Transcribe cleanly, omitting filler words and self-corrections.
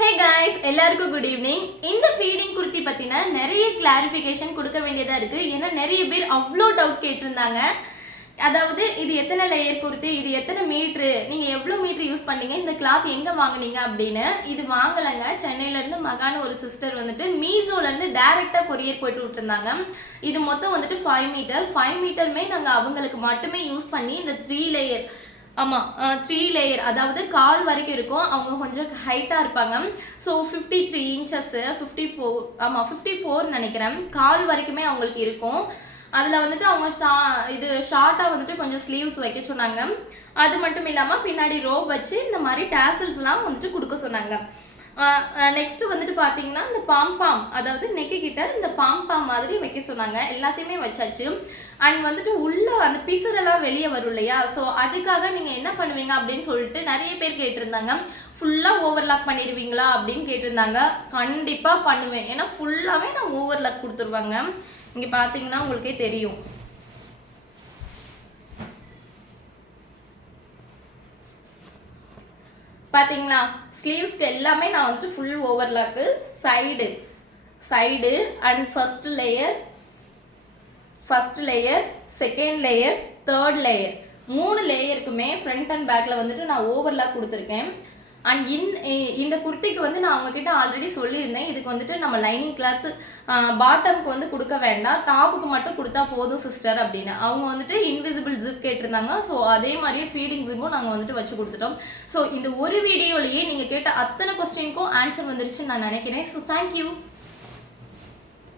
Hey guys, எல்லாருக்கும் good evening. இந்த feeding kurti பத்தின நிறைய கிளாரிஃபிகேஷன் கொடுக்க வேண்டியதா இருக்கு. ஏன்னா நிறைய பேர் அவ்வளோ டவுட் கேட்டிருந்தாங்க. அதாவது இது எத்தனை லேயர் குர்த்தி, இது எத்தனை மீட்ரு, நீங்க எவ்வளோ மீட்டர் யூஸ் பண்ணீங்க, இந்த கிளாத் எங்க வாங்குனீங்க அப்படின்னு. இது வாங்கலைங்க, சென்னையில இருந்து மகான ஒரு சிஸ்டர் வந்துட்டு மீசோல இருந்து டைரக்டா கொரியர் போயிட்டு விட்டுருந்தாங்க. இது மொத்தம் வந்துட்டு 5 மீட்டருமே நாங்கள் அவங்களுக்கு மட்டுமே யூஸ் பண்ணி இந்த 3 லேயர் ஆமாம் 3 லேயர், அதாவது கால் வரைக்கும் இருக்கும். அவங்க கொஞ்சம் ஹைட்டாக இருப்பாங்க. ஸோ 53 இன்ச்சஸ்ஸு 54 நினைக்கிறேன், கால் வரைக்குமே அவங்களுக்கு இருக்கும். அதில் வந்துட்டு அவங்க இது ஷார்ட்டாக வந்துட்டு கொஞ்சம் ஸ்லீவ்ஸ் வைக்க சொன்னாங்க. அது மட்டும் இல்லாமல் பின்னாடி ரோப் வச்சு இந்த மாதிரி டேசல்ஸ்லாம் வந்துட்டு கொடுக்க சொன்னாங்க. நெக்ஸ்ட் வந்துட்டு பார்த்தீங்கன்னா இந்த பாம்பாம், அதாவது நெக்கு கிட்ட இந்த பாம்பாம் மாதிரி வைக்க சொன்னாங்க. எல்லாத்தையுமே வச்சாச்சு. அண்ட் வந்துட்டு உள்ள அந்த பிசரெல்லாம் வெளியே வரும் இல்லையா, ஸோ அதுக்காக நீங்கள் என்ன பண்ணுவீங்க அப்படின்னு சொல்லிட்டு நிறைய பேர் கேட்டிருந்தாங்க. ஃபுல்லாக ஓவர்லாக் பண்ணிடுவீங்களா அப்படின்னு கேட்டிருந்தாங்க. கண்டிப்பாக பண்ணுவேன், ஏன்னா ஃபுல்லாகவே நான் ஓவர்லாக் கொடுத்துருவாங்க. இங்கே பார்த்தீங்கன்னா உங்களுக்கே தெரியும். பார்த்தீங்களா, ஸ்லீவ்ஸ்க்கு எல்லாமே நான் வந்துட்டு full overlock, side and first layer, second layer, third layer, 3 லேயருக்குமே ஃப்ரண்ட் அண்ட் பேக்கில் வந்துட்டு நான் ஓவர்லாக் கொடுத்துருக்கேன். அண்ட் இந்த குர்த்திக்கு வந்து நான் அவங்கக்கிட்ட ஆல்ரெடி சொல்லியிருந்தேன், இதுக்கு வந்துட்டு நம்ம லைனிங் கிளாத்து பாட்டமுக்கு வந்து கொடுக்க வேண்டாம், டாப்புக்கு மட்டும் கொடுத்தா போதும் சிஸ்டர் அப்படின்னு. அவங்க வந்துட்டு இன்விசிபிள் ஜிப் கேட்டிருந்தாங்க. ஸோ அதே மாதிரியே ஃபீடிங் ஜிப்பும் நாங்கள் வந்துட்டு வச்சு கொடுத்துட்டோம். ஸோ இந்த ஒரு வீடியோலேயே நீங்கள் கேட்ட அத்தனை கொஸ்டினுக்கும் ஆன்சர் வந்துருச்சுன்னு நான் நினைக்கிறேன். So thank you.